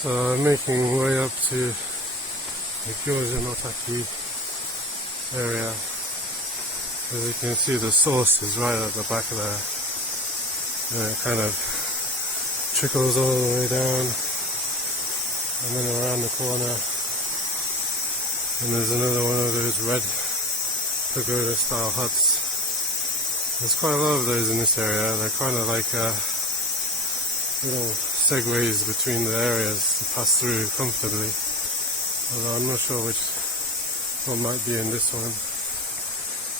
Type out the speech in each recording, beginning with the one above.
So I'm making way up to the Gyoja no Taki area. As you can see, the source is right at the back there. And it kind of trickles all the way down and then around the corner. And there's another one of those red pagoda style huts. There's quite a lot of those in this area. They're kind of like little segues between the areas to pass through comfortably. Although I'm not sure which one might be in this one.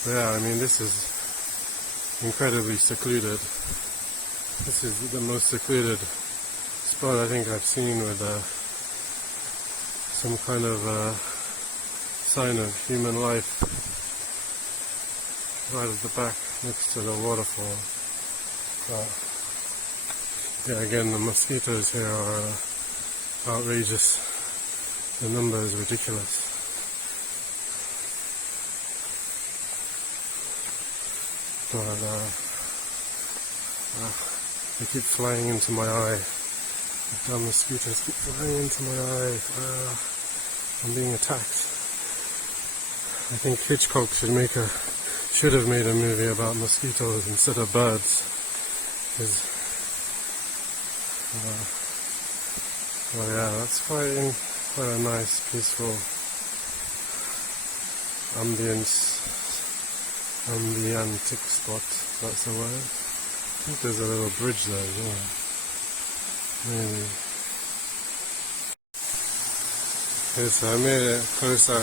But yeah, I mean, this is incredibly secluded. This is the most secluded spot I think I've seen with some kind of sign of human life right at the back next to the waterfall. But yeah, again, the mosquitoes here are outrageous. The number is ridiculous. But they keep flying into my eye. The dumb mosquitoes keep flying into my eye. I'm being attacked. I think Hitchcock should have made a movie about mosquitoes instead of birds. Well, yeah, that's quite a nice, peaceful ambientic spot. That's the word. I think there's a little bridge there as well. Maybe. Okay, so I made it closer.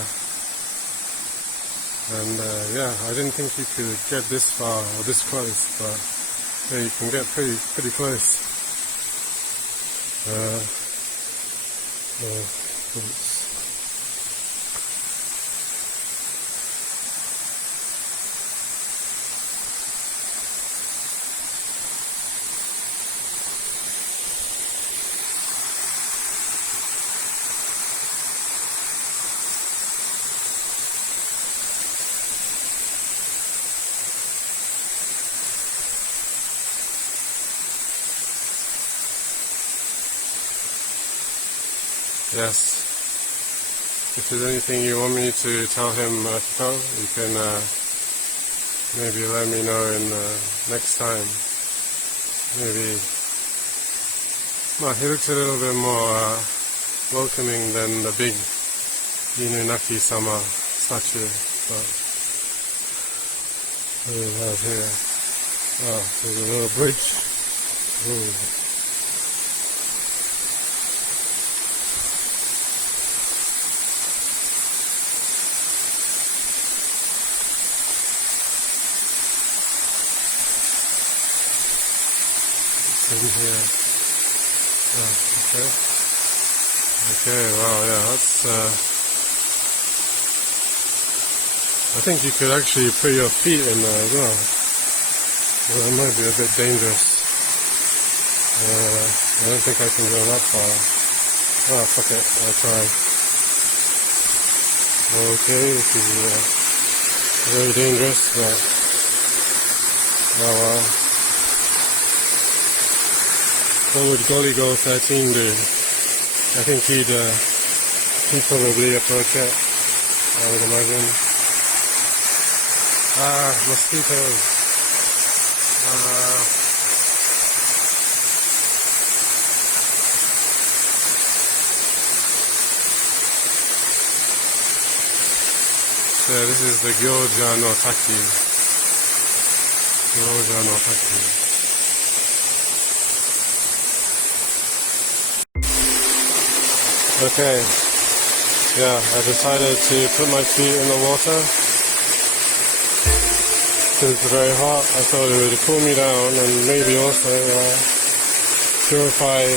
And yeah, I didn't think you could get this far or this close, but yeah, you can get pretty close. Oops. Yes. If there's anything you want me to tell him, you can maybe let me know in next time. Maybe. Well, he looks a little bit more welcoming than the big Inunaki-sama statue. But what do we have here? Oh, there's a little bridge. Ooh. In here. Oh, okay. Okay, wow, yeah, that's I think you could actually put your feet in there as well. Well, that might be a bit dangerous. I don't think I can go that far. Oh, fuck it, I'll try. Okay, this is very dangerous, but oh well. What would Goligo 13 do? I think he'd probably approach it, I would imagine. Mosquitoes. So this is the Gyoja no Taki. Gyoja no Taki. Okay, yeah, I decided to put my feet in the water because it's very hot. I thought it would cool me down and maybe also purify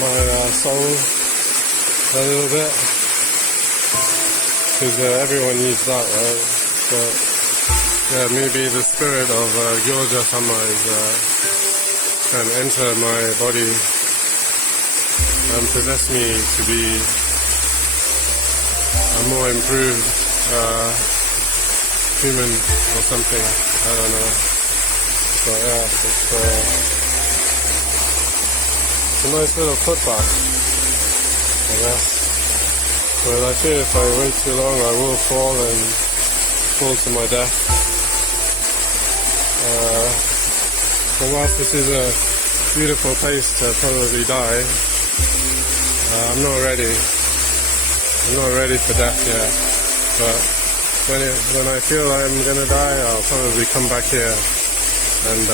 my soul a little bit, because everyone needs that, right? But yeah, maybe the spirit of Gyoja-sama can enter my body and possess me to be a more improved human or something. I don't know. But yeah, it's a nice little footbath. I guess. But I fear if I wait too long I will fall to my death. And whilst this is a beautiful place to probably die, I'm not ready for death yet. But when I feel I'm gonna die, I'll probably come back here and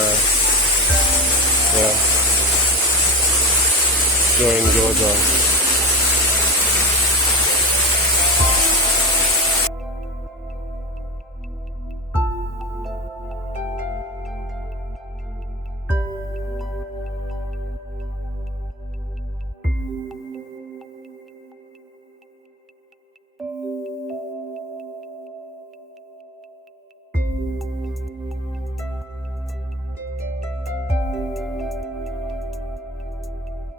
join Gyoja.